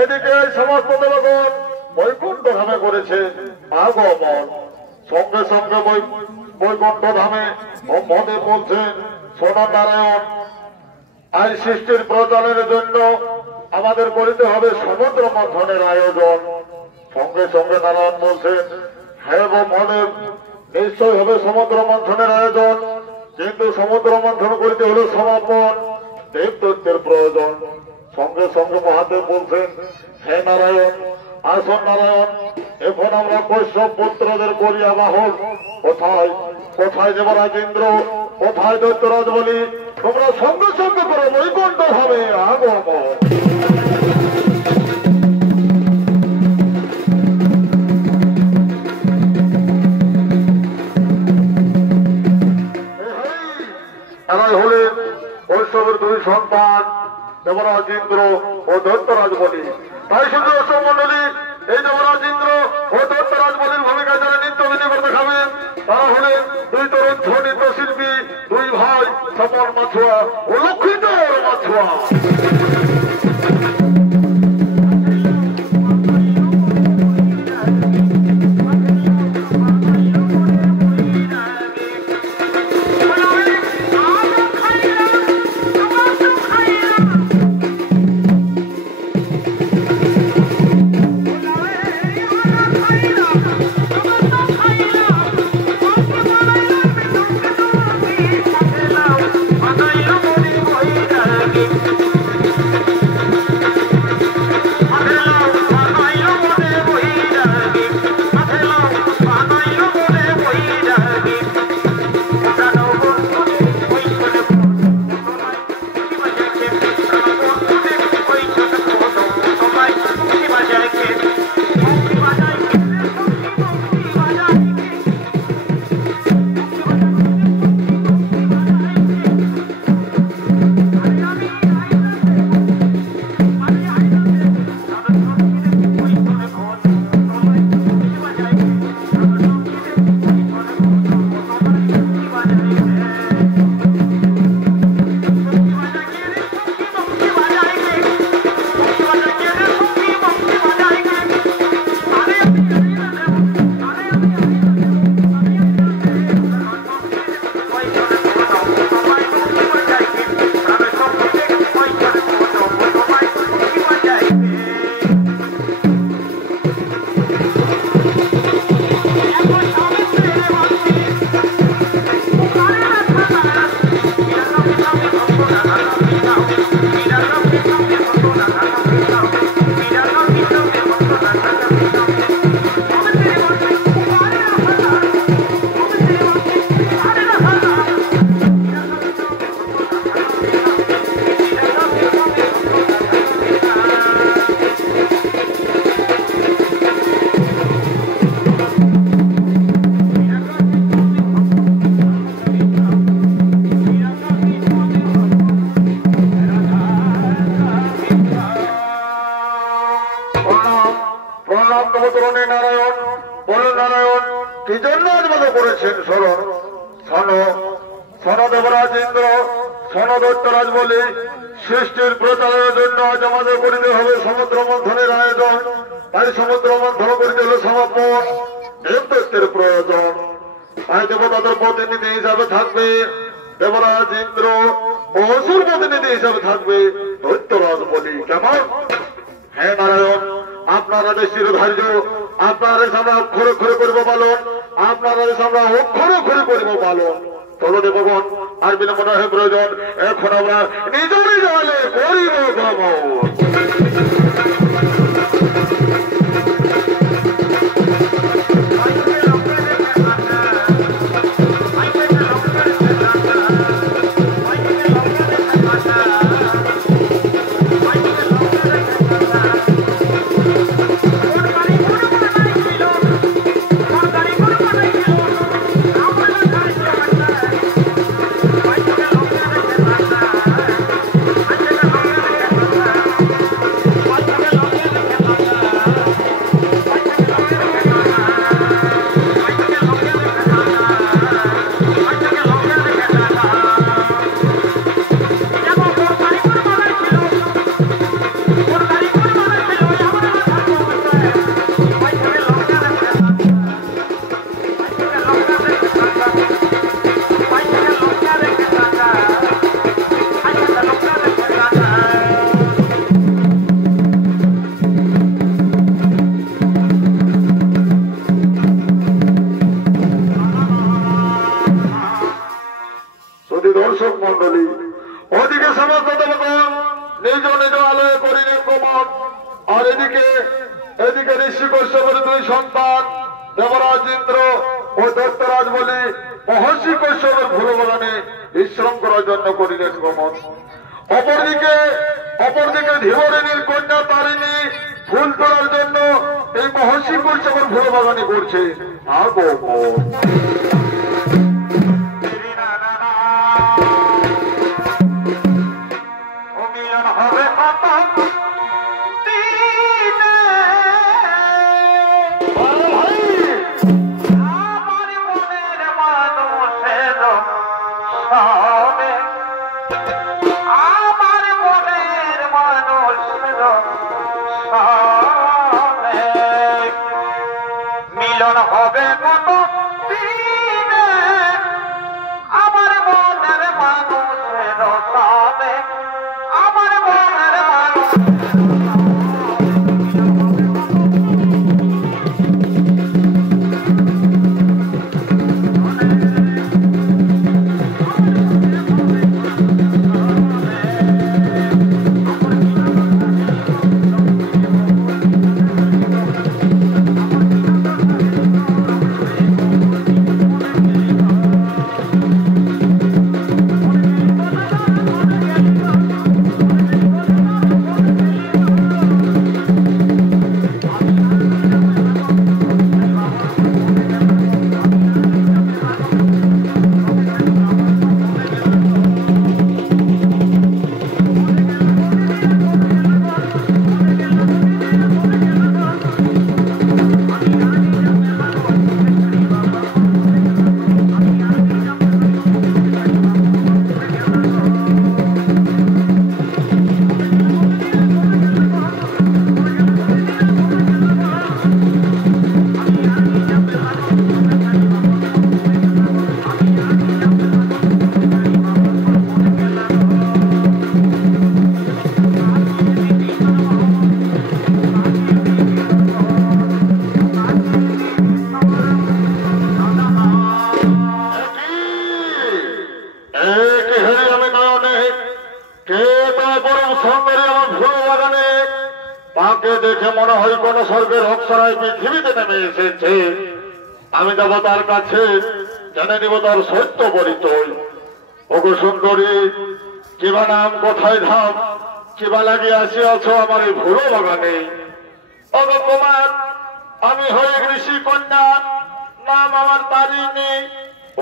এদিকে সমস্ত দেবগণ বৈকুণ্ঠ ধামে করেছে আগমন। সঙ্গে সঙ্গে বৈকুণ্ঠ ধামে মহাদেব বলছেন, শোনো নারায়ণ, আজ সৃষ্টির প্রচারের জন্য আমাদের করিতে হবে সমুদ্র মন্থনের আয়োজন। সঙ্গে সঙ্গে নারায়ণ বলছেন, হ্যাঁ গো মহাদেব, নিশ্চয় হবে সমুদ্র মন্থনের আয়োজন, কিন্তু সমুদ্র মন্থন করিতে হলে সমাপন দেবদত্তের প্রয়োজন। সঙ্গে সঙ্গে মহাদেব বলছেন, হে নারায়ণ, আসন নারায়ণ, এখন আমরা কৈশ্যপ পুত্রদের করিয়া বাহন। কোথায় কোথায় দেবরাজ ইন্দ্র, কোথায় দৈত্যরাজ বলি, তোমরা সঙ্গে সঙ্গে করে বৈকুণ্ঠ ধামে আগমন। এরাই হলেন কৈশ্যপের দুই সন্তান, দেবরাজ ইন্দ্র ও দৈত্যরাজ বলি। তাই শুধু দর্শক মন্ডলী, এই দেবরাজ ইন্দ্র ও দৈত্যরাজ বলির ভূমিকা যারা নৃত্য বিধি করে দেখাবেন, তারা হলেন দুই তরুণ নৃত্যশিল্পী, দুই ভাই স্বপন মাছুয়া ও লক্ষ্মীধর মাছুয়া। নারায়ণ বলো নারায়ণ, কি জন্য আজমাদ করেছেন স্মরণ? শোনো দেবরাজ ইন্দ্র, শোনো দৈত্যরাজ বলি, সৃষ্টির প্রচারের জন্য আজ আমাদের করিতে হবে সমুদ্র মন্থনের আয়োজন। তাই সমুদ্র মন্থন করিতে হলে সমাপন দেবদত্তের প্রয়োজন। তাই দেবতাদের প্রতিনিধি হিসাবে থাকবে দেবরাজ ইন্দ্র, ও অসুর প্রতিনিধি হিসাবে থাকবে দৈত্যরাজ বলি। কেমন? হ্যাঁ নারায়ণ, আপনার আদেশ চিরধার্য, আপনার আদেশ আমরা অক্ষরে অক্ষরে করিব পালন, আপনার আদেশ আমরা অক্ষরে অক্ষরে করিব পালন। চলো দেবগণ, আর বিলম্ব নহে প্রয়োজন, এখন আমরা নিজ নিজ দলে করিব গমন। মন্ডলী। ওদিকে সমস্ত দেবগণ নিজ নিজ আলয়ে করিলেন গমন। আর এদিকে ঋষি কশ্যপের দুই সন্তান দেবরাজ ইন্দ্র ও দত্তরাজ বলি মহর্ষি কশ্যপের ভুলবরণে বিশ্রাম করার জন্য করিলেন গমন। অপরদিকে ধীবরিণীর কন্যা তারিণী ফুল তোলার জন্য এই মহর্ষি কশ্যপের ভুলবাগানি করছে আগমন। মিলন হবে কত দিনে আমার মনের মানুষের সামনে, আমার মনের মানুষ তাকে দেখে মনে হয় কোন স্বর্গের অপ্সরায় পৃথিবীতে নেমে এসেছে। আমি যাব তার কাছে, জেনে নিব তার সত্য পরিচয়। ওগো সুন্দরী, কিবা নাম, কোথায় ধাম, কিবা লাগিয়ে আসিয়াছ আমার এই ভুলো বাগানে? ওগো কুমার, আমি হয়ে ঋষি কন্যা, নাম আমার তারিণী।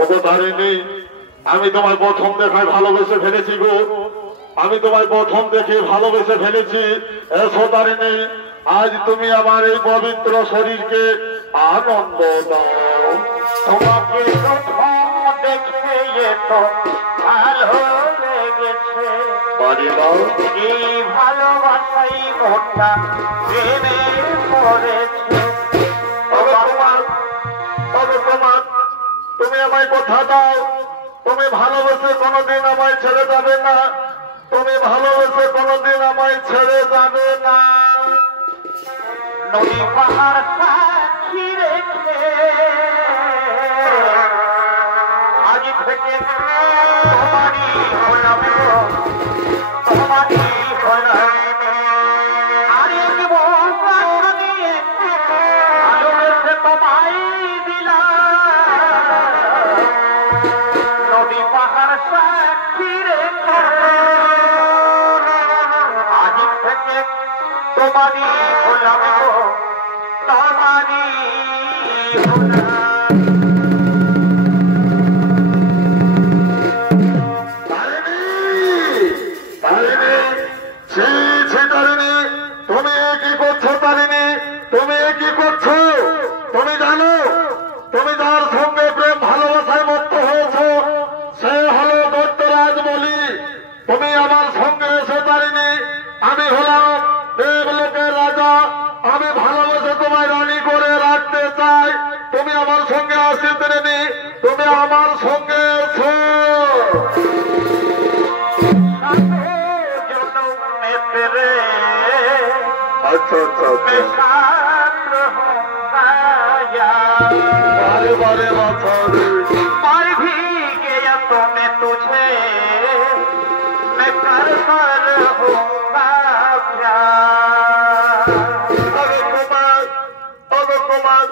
ওগো তারিণী, আমি তোমায় প্রথম দেখায় ভালোবেসে ফেলেছি গো, আমি তোমায় প্রথম দেখে ভালোবেসে ফেলেছি। এসো তারিণী, আজ তুমি আমার এই পবিত্র শরীরকে আনন্দ দাও। তোমাকে প্রথম দেখে তো ভালো লেগেছে, এই ভালোবাসাই মনটা প্রেমে পড়েছে। তুমি আমায় কথা দাও, তুমি ভালোবেসে কোনোদিন আমায় ছেড়ে যাবে না, তুমি ভালোবেসে কোনোদিন আমায় ছেড়ে যাবে না। নদী পাহাড় সাক্ষী রেখে আজ থেকে তোমারই হলাম, তোমারই হলাম। আরে জীবন প্রাণ দিয়ে ভালোবেসে তোমায় দিলাম, নদী পাহাড় সাক্ষী রেখে আজ থেকে তোমারই হলাম, তোমারই হলাম। তুমি কি করছো তারিণী? তুমি কি করছো? তুমি জানো তুমি যার সঙ্গে প্রেম ভালোবাসায় মত্ত হয়েছ সে হলো দত্তরাজ বলি। তুমি আমার সঙ্গে এসো তারিণী, আমি হলাম দেবলোকের রাজা, আমি ভালোবেসে তোমায় রানী করে রাখতে চাই। তুমি আমার সঙ্গে আসি তারিণী, তুমি আমার সঙ্গে এসো। अच्छा अच्छा बारे बारे मर भी गया तो मैं तुझे मगर सर होगा प्यार अगो कुमार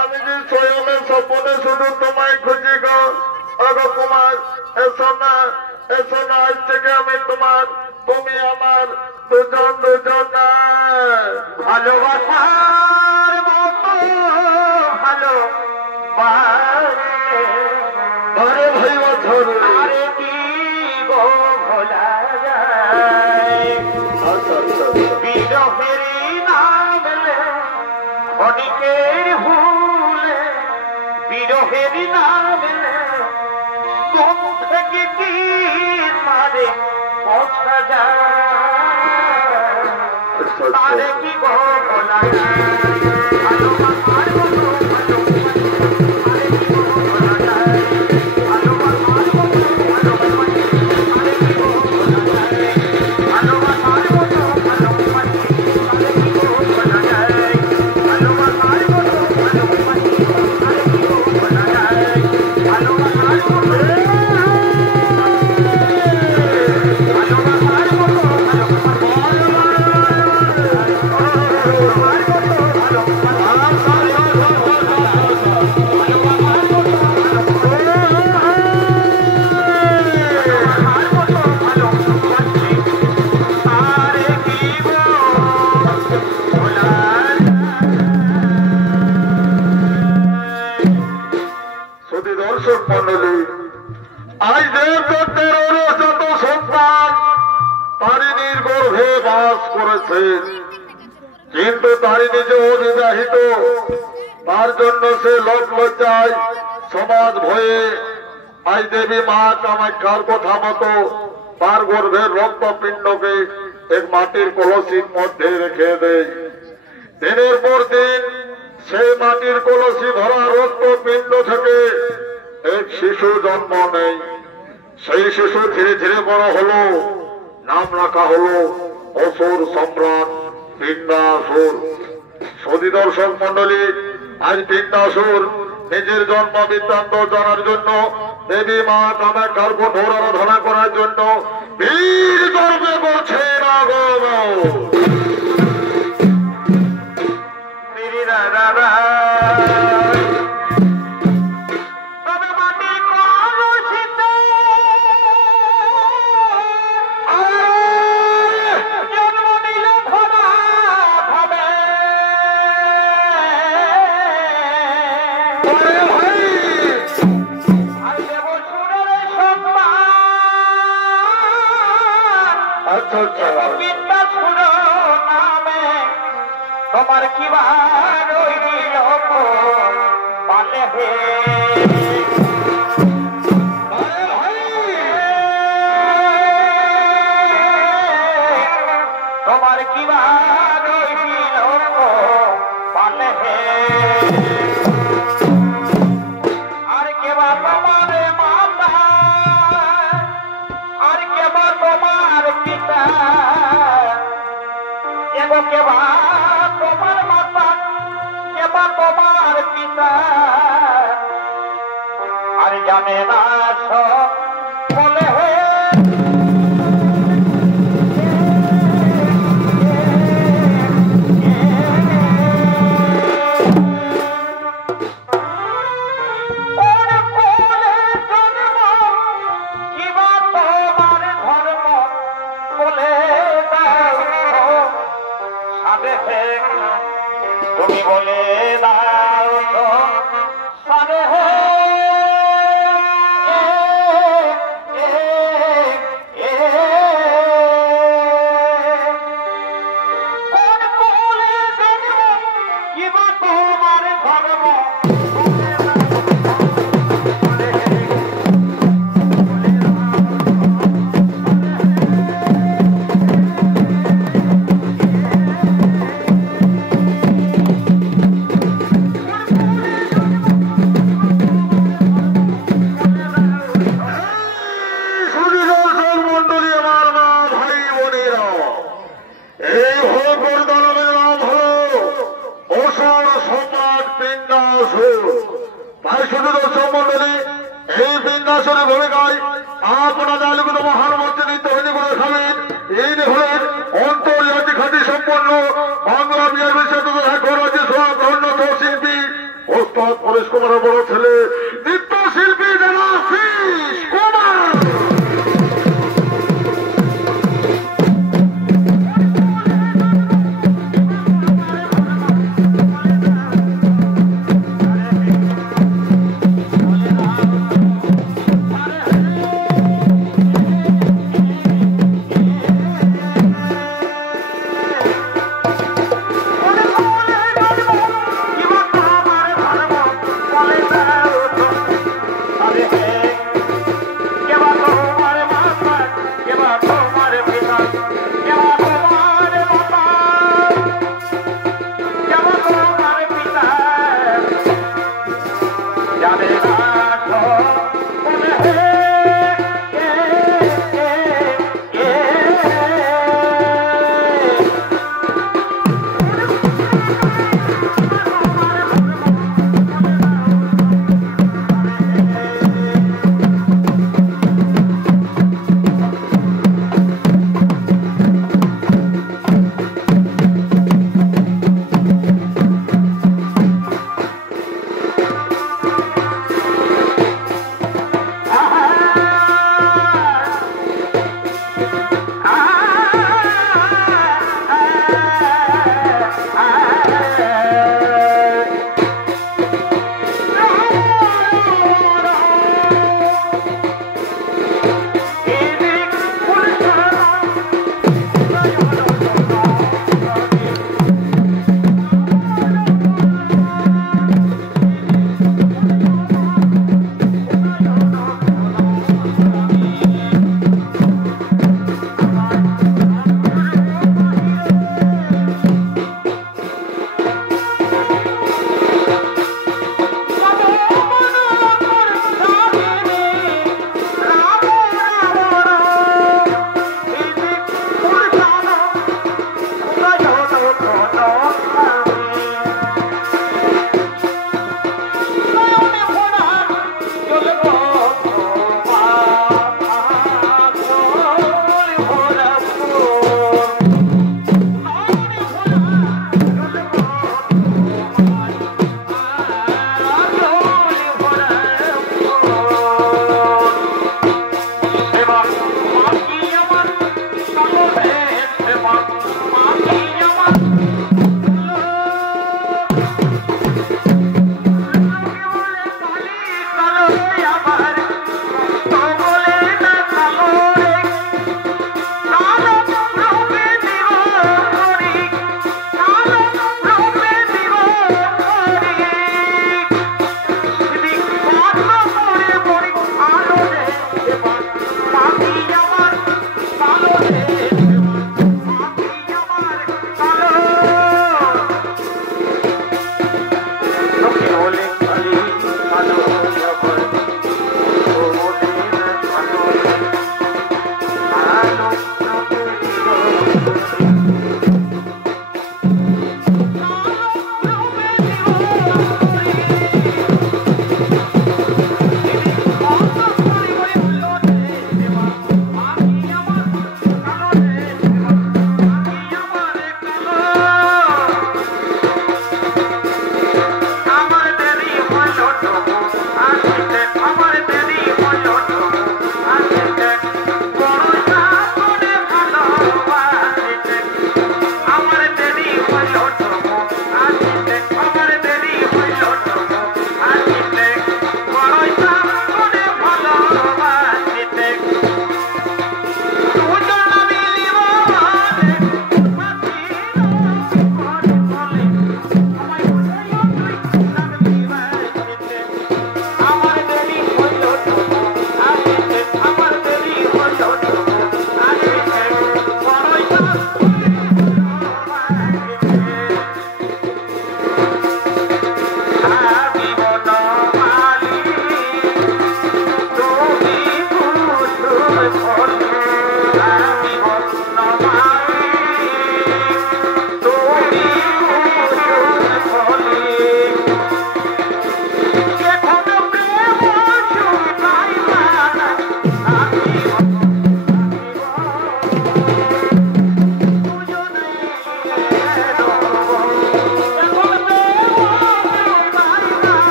আমি যে স্বয়ংের স্বপ্নে শুধু তোমায় খুঁজি গো অগো কুমার এসো না আজ থেকে আমি তোমার তুমি আমার দুজন ভালোবাসার মতো ভালো আরে ভাই বছর আরে কি গো ভোলা যায় বিরহেরই নাম লে ক্ষণিকের ভুলে বিরহেরই নাম লে মন থেকে কি মারে পৌঁছা যায় তারে কি গো ভোলা যায় ভালোবাসার মতো ভালো আরে কি গো ভোলা যায় ভালোবাসার মতো ভালো আরে কি গো ভোলা যায় ভালোবাসার মতো ভালো আরে কি গো ভোলা যায় ভালোবাসার মতো ভালো আরে কি গো ভোলা যায় ভালোবাসার মতো দর্শক মন্ডলী আজ দেবদত্তের যত সন্তান তারিণীর গর্ভে বাস করেছে কিন্তু তারিণী যে অবিবাহিত তার জন্য সে লোক লজ্জায় সমাজ ভয়ে আজ দেবী মা কামাখ্যার কথা মতো তার গর্ভের রক্তপিণ্ডকে এক মাটির কলসির মধ্যে রেখে দেয় দিনের পর দিন সেই মাটির কলসি ভরা রক্তপিণ্ড থেকে এক শিশু জন্ম নেই সেই শিশু ধীরে ধীরে বড় হলো নাম রাখা হলো অসুর সম্রাট পিণ্ডাসুর সতী দর্শক মন্ডলী আজ পিণ্ডাসুর নিজের জন্ম বৃত্তান্ত জানার জন্য দেবী মা কামাখ্যার কঠোর আরাধনা করার জন্য বীর গর্বে করছে তোমার কি বার পালে হে তোমার কি বার পালে হে আর কেবা তোমার মাতা আর কেবা তোমার পিতা এগো কেবা তোমার মাতা কেবা তোমার পিতা আর জানে না সব বলে হে তুমি বলে দাও তো সারে হে কোন বলে দেব কি বা তোমার ধর্ম এই বিন্যাসের ভূমিকায় আপনারা মহান মঞ্চে নৃত্য করে খাবেন।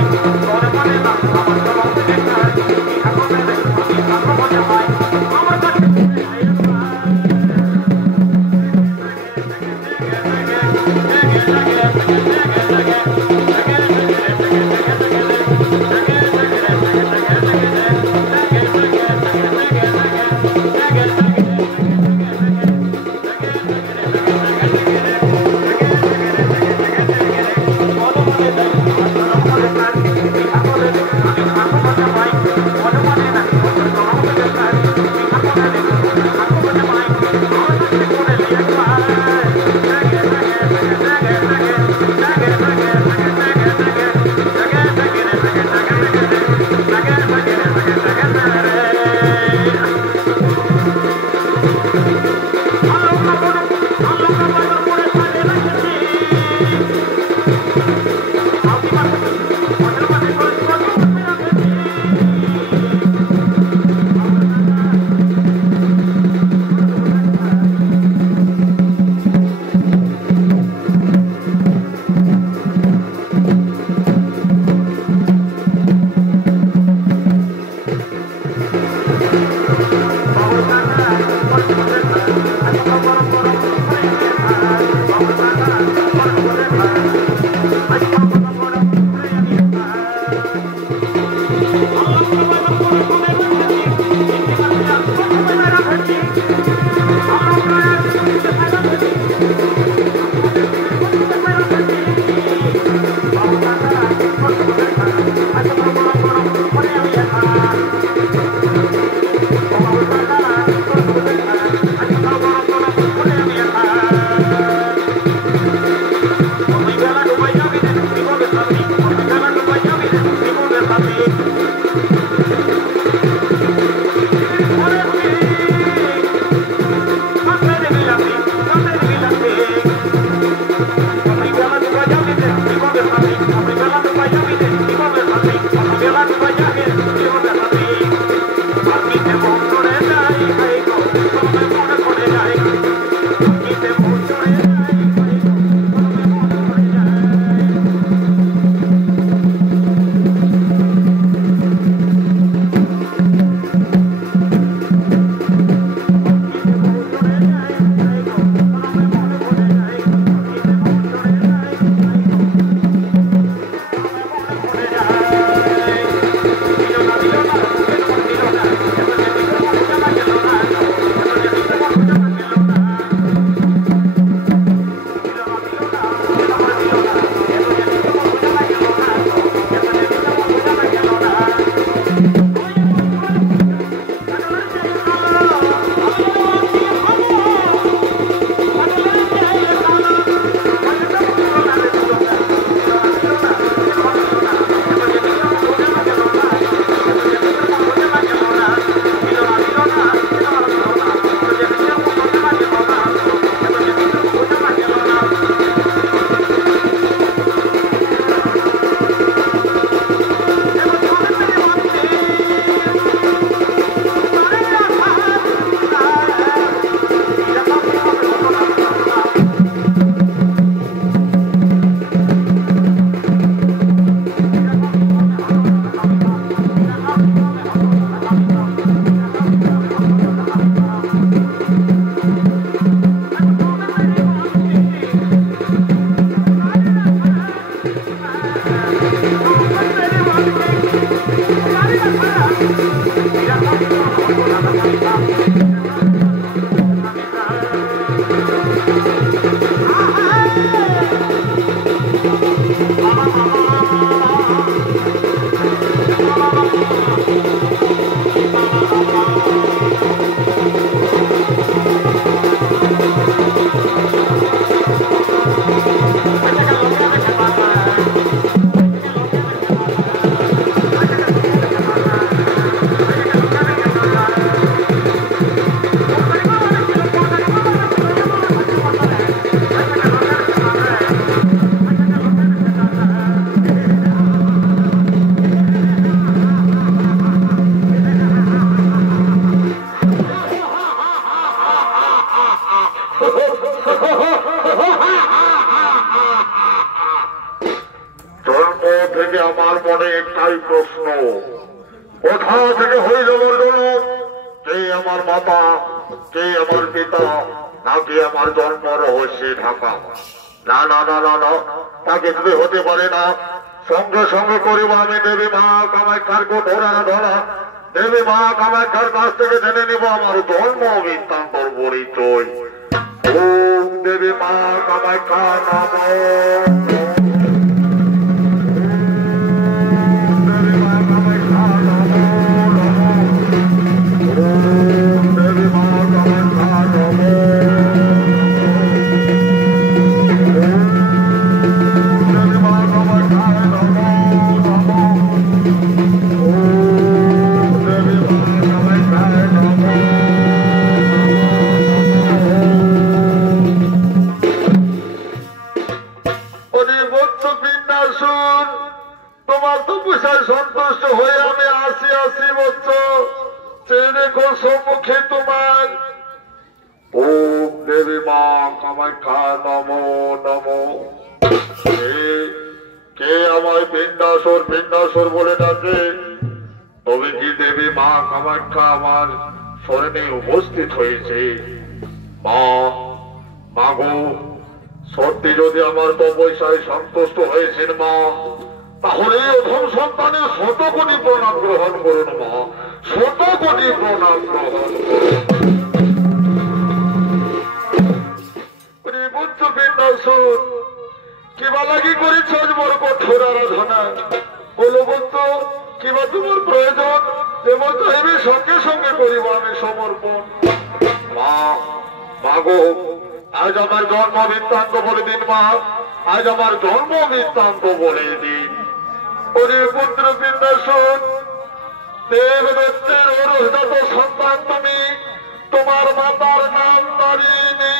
Thank you. বলো বন্ধু কিবা তোমার প্রয়োজন যেমন চাইবে সঙ্গে সঙ্গে করিব আমি সমর্পণ। মা মাগো আজ আমার জন্ম বৃত্তান্ত বলে দিন মা, আজ আমার জন্ম বৃত্তান্ত বলে দিন। ওরে পুত্র বিন্দাসন দেবদত্তের অরহজাত সন্তান তুমি, তোমার মাতার নাম তারিণী।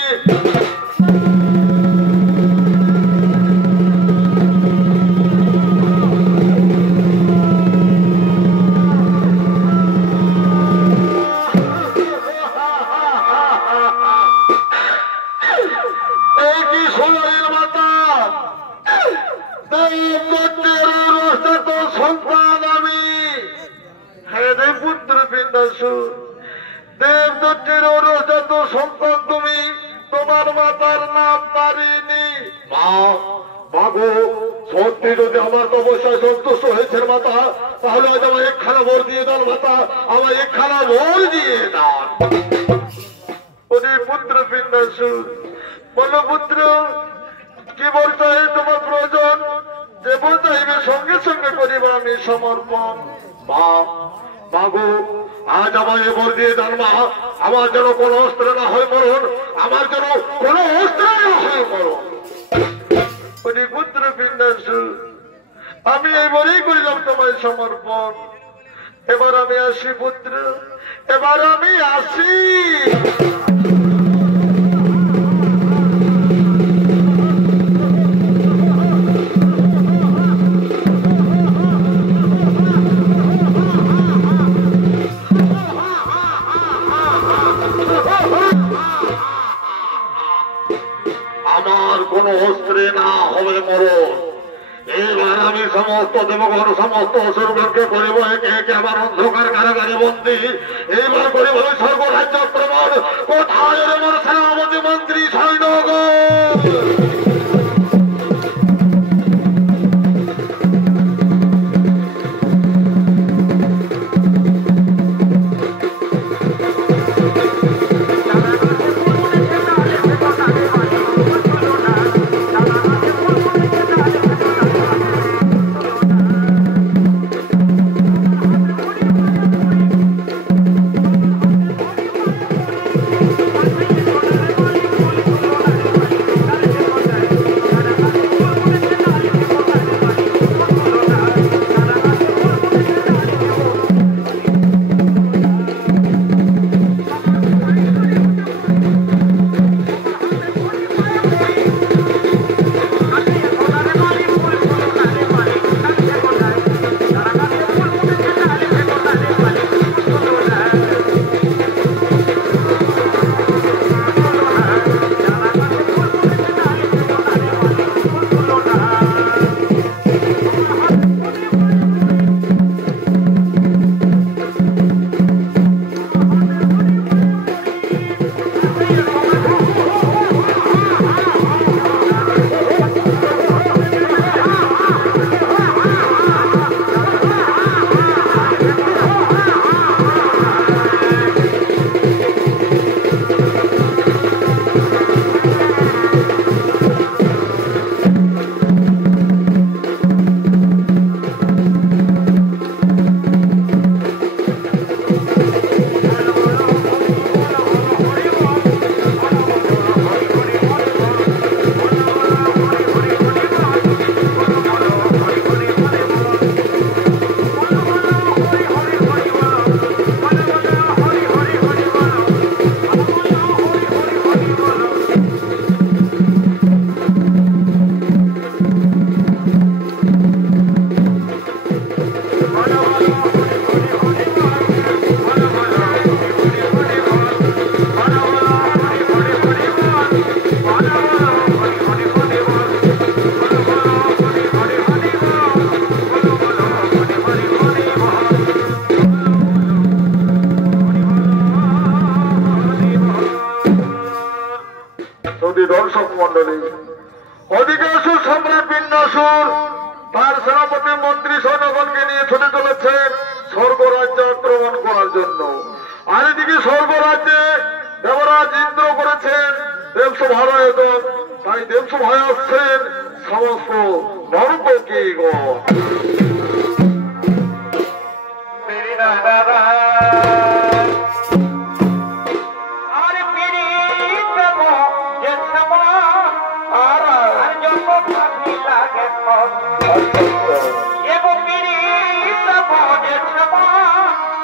এই কি সোনার মাতা দেবদত্তের অরহজাত সন্তান আমি। হ্যাঁ রে পুত্র বিন্দাসন দেবদত্তের অরহজাত সন্তান তুমি, তোমার মাতার নাম তারিণী। মা মাগো সত্যি যদি আমার তপস্যায় সন্তুষ্ট হয়েছেন মাতা, তাহলে আজ আমার একখানা বর দিয়ে দাও মাতা, আমার একখানা বর দিয়ে দাও। ওরে পুত্র বিন্দাসন বলো পুত্র কি বর চাই তোমার প্রয়োজন, যে বর চাইবে সঙ্গে সঙ্গে করিব আমি সমর্পণ। মা মাগো আজ আমায় বর দিয়ে দান মা, আমার যেন কোনো অস্ত্র না হয় মরণ, আমার যেন কোনো অস্ত্র না হয় মরণ। ওরে পুত্র বিন্দাসন আমি এই বরেই করিলাম তোমায় সমর্পণ। এবার আমি আসি পুত্র, এবার আমি আসি। আমার কোন অস্ত্রে না হবে মরণ। এবার আমি সমস্ত দেবগণ সমস্ত অসুরগণকে করিব একে একে আমার অন্ধকার কারাগারে বন্দী। এইবার করিব স্বর্গরাজ্য আক্রমণ। কোথায় আমার সেনাপতি মন্ত্রী সৈন্যগণ? দর্শক মন্ডলী অধিকাংশ সম্রাট বিন্যাসুর তার সেনাপতি মন্ত্রী সৈন্যগণকে নিয়ে ছুটে চলেছেন স্বর্গরাজ্য আক্রমণ করার জন্য। আর এদিকে স্বর্গরাজ্যে দেবরাজ ইন্দ্র করেছেন দেবসভার আয়োজন, তাই দেবসভায় আসছেন সমস্ত নরপতিগণ।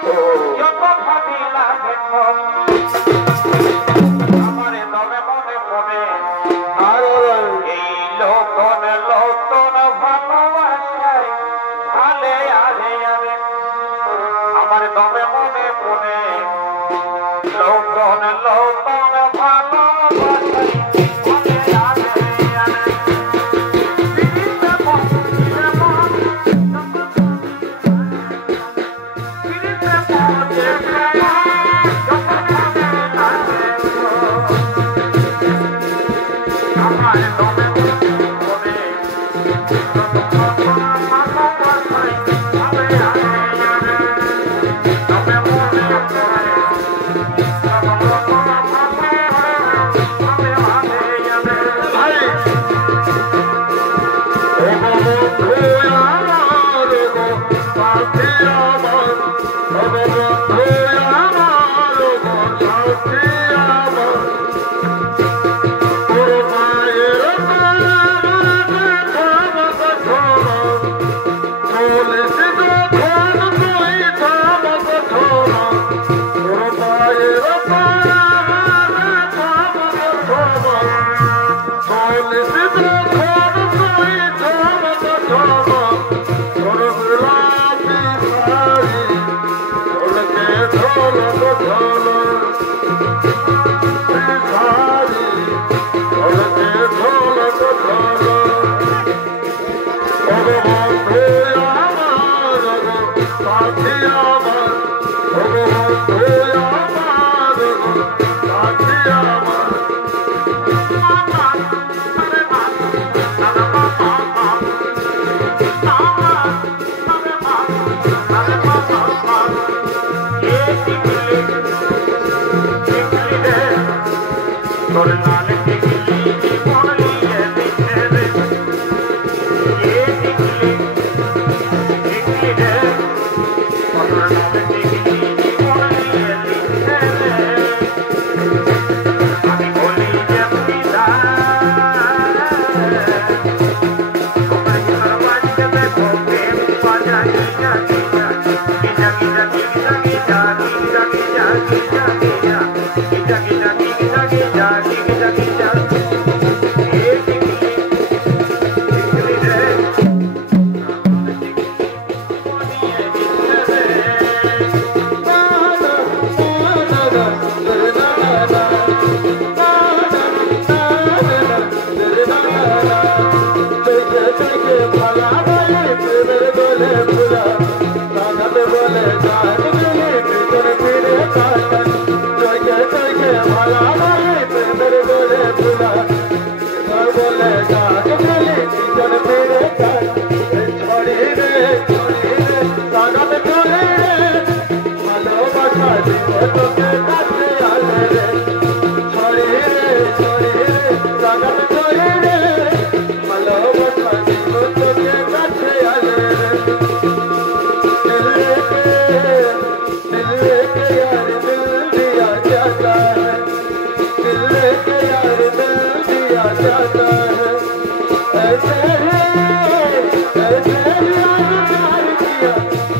যত ভাবিলা দেখো আমারে দমে মনে পড়ে এই লোকনে লোকন ভালোবাসায় আলে আলে আলে আমার দমে মনে পড়ে লোকনে লোকন ভালোবাসায় আলে আলে আলে বিরিতে পৌঁছে মন বিরিতে পৌঁছে আমার দমে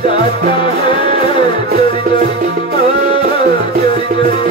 जाता है चोरी चोरी, चोरी चोरी।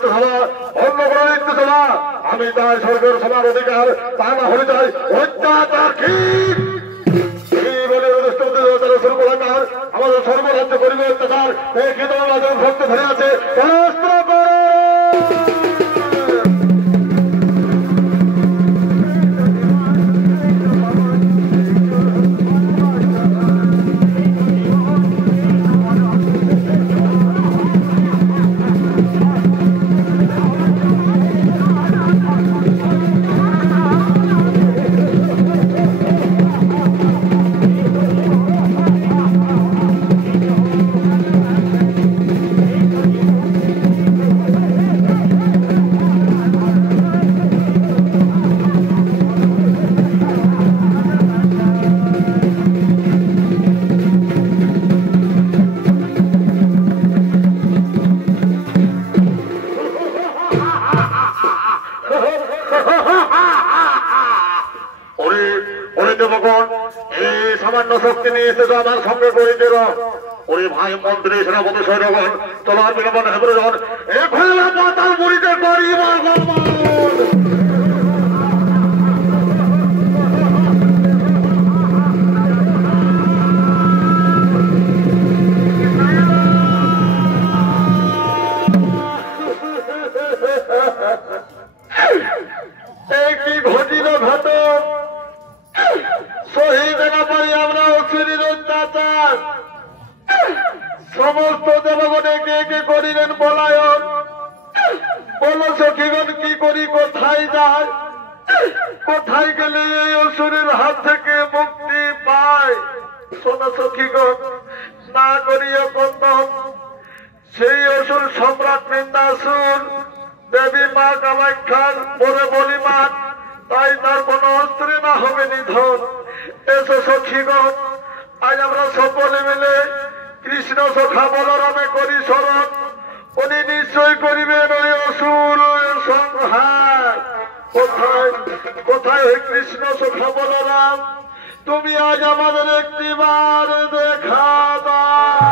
নিত্যসভা অন্য কোনো নিত্যসভা আমি তাই স্বর্গের সবার অধিকার তা না হলে চাই অত্যাচার কি শুরু করলাম আমাদের সর্বরাজ্য করিবে অত্যাচার এই কি তোমার মাঝে ভক্ত ধরে আছে পরাস্ত্র করো সামান্য শক্তি নিয়ে এসে আমার সঙ্গে করে দিল ওই ভাই মন্ত্রী সেনাপতি সৈন্যগণ চলো আর বিলম্ব না প্রয়োজন এ ভোলা মাতাল মুড়িতে করি কি ঘটিল ঘটক শহীদ না পারি আমরা অসুরের অত্যাচার সমস্ত দেবগণে কে কে করিলেন পলায়ন বল সখীগণ কি করি কোথায় যায় কোথায় গেলে এই অসুরের হাত থেকে মুক্তি পায় সোনা সখীগণ না করিও কন্দন সেই অসুর সম্রাট বৃন্দাসুর দেবী মা কামাখ্যার পরে বলিমান তাই তার কোন অস্ত্রে না হবে নিধন এসো সখীগণ আজ আমরা সকলে মিলে কৃষ্ণ সখা বলরামে করি স্মরণ উনি নিশ্চয় করিবেন ওই অসুর সংহার কোথায় কোথায় ওই কৃষ্ণ সখা বলরাম তুমি আজ আমাদের একটিবার দেখা দাও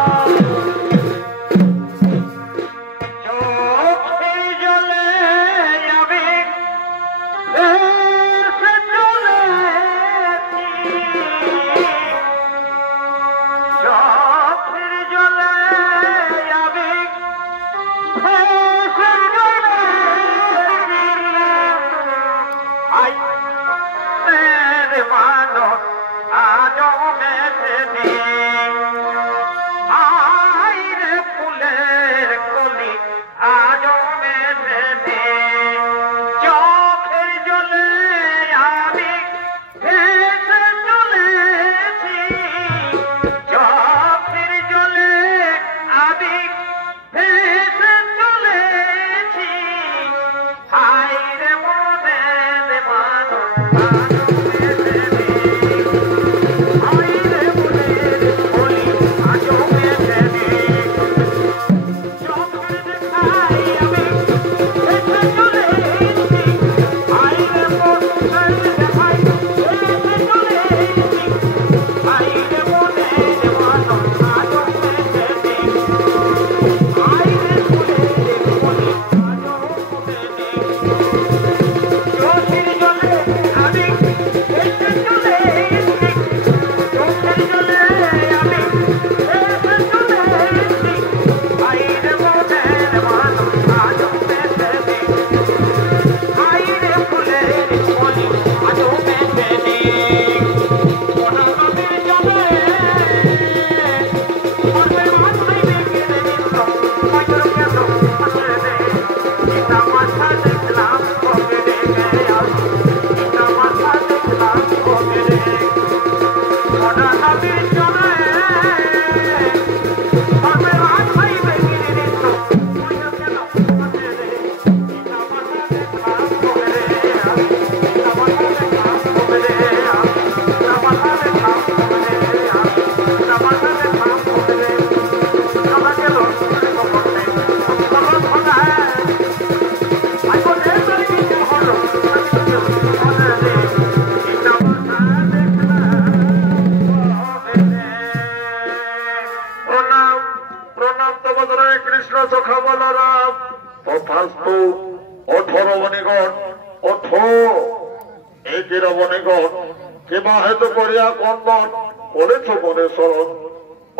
হেতু করিয়া কন্দন করেছ মনে স্মরণ।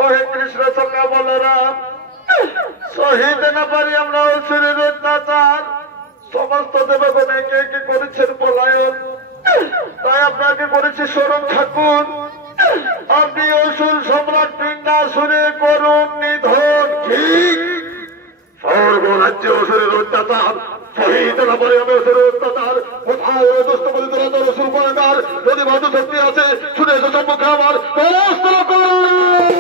ওহে কৃষ্ণ সখা বলরাম, সহিতে না পারি আমরা অসুরের অত্যাচার, সমস্ত দেবগণ একে একে করেছেন পলায়ন, তাই আপনাকে করেছে স্মরণ ঠাকুর। আপনি অসুর সম্রাট পিণ্ডাসুরে করুন নিধন। ঠিক, সর্বরাজ্যে অসুরের অত্যাচার, সহিতে না পারি আমি অসুরের অত্যাচার। কোথায় ওই দুষ্ট বলি তোরা অসুর ভয়ঙ্কর, যদি ভাদু শক্তি আছে শুনে এসে সম্মুখে আমার পরাস্ত করুন।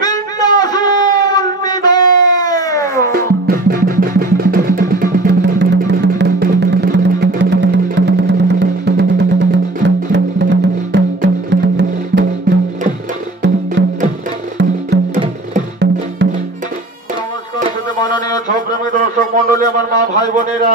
বিন্দাসুর নিধন। নমস্কার মাননীয় ছপ্রেমী দর্শক মন্ডলী, আমার মা ভাই বোনেরা,